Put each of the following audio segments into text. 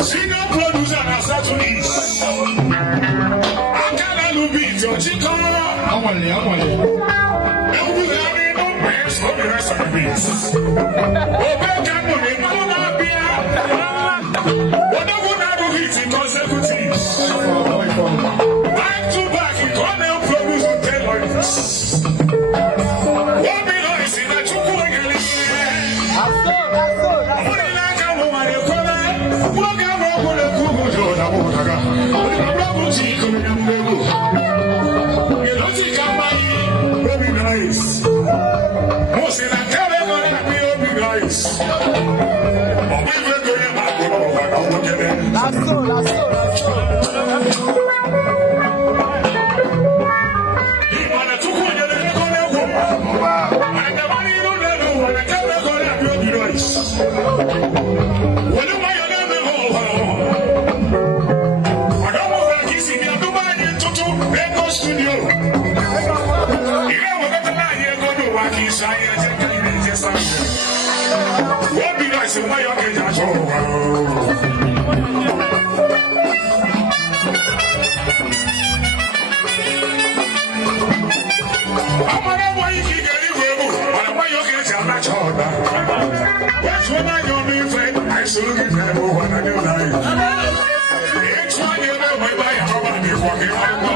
Senior producer na Saturday. Akala lubi Georgica. Awale. Ewu yari no mess for the rest of the beats. Obe kanu ni mama bia. Odago na do hit consecutive. Back to back, he come and produce on Taylor. What be noise in a chukwugeli? What be nice and why you can't just I'm on a way to get it well, but why you can't tell my child? That's when I don't be afraid. I still get that when I do that. It's why you know my way how I be walking out of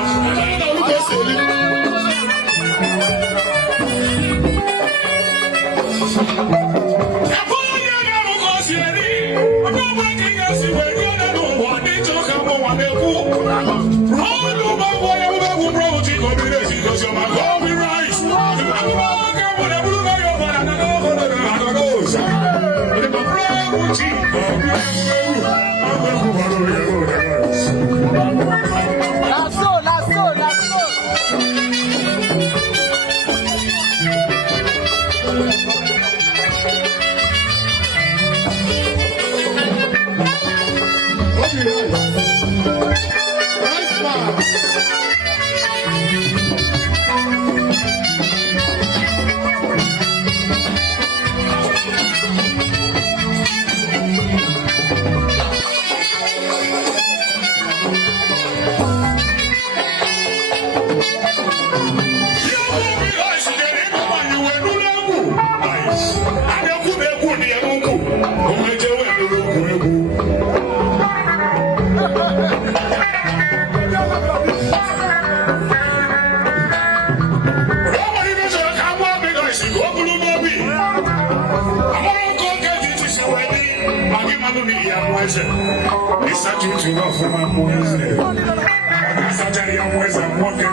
It's a duty of my boys. That's a tell you boys I'm walking.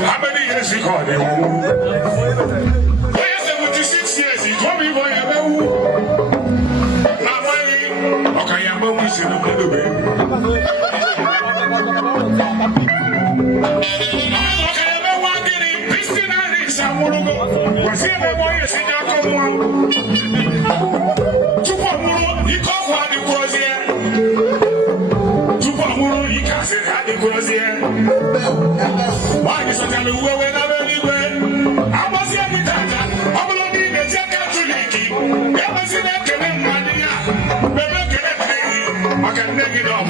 How many years he called him? 76 years, he told me why I'm okay, I'm always in the why is it that we were never living? I was here with that. I'm going to be the Catholic. Never seen that can money. Never can I can make it up.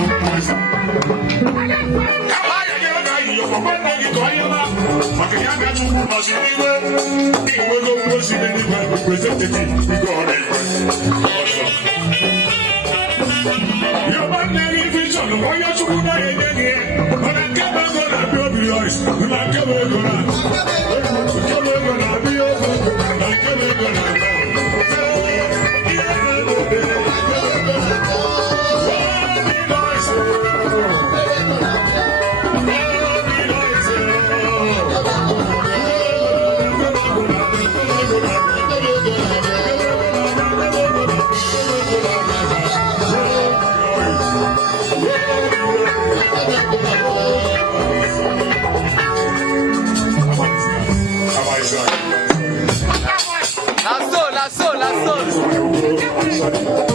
La sol.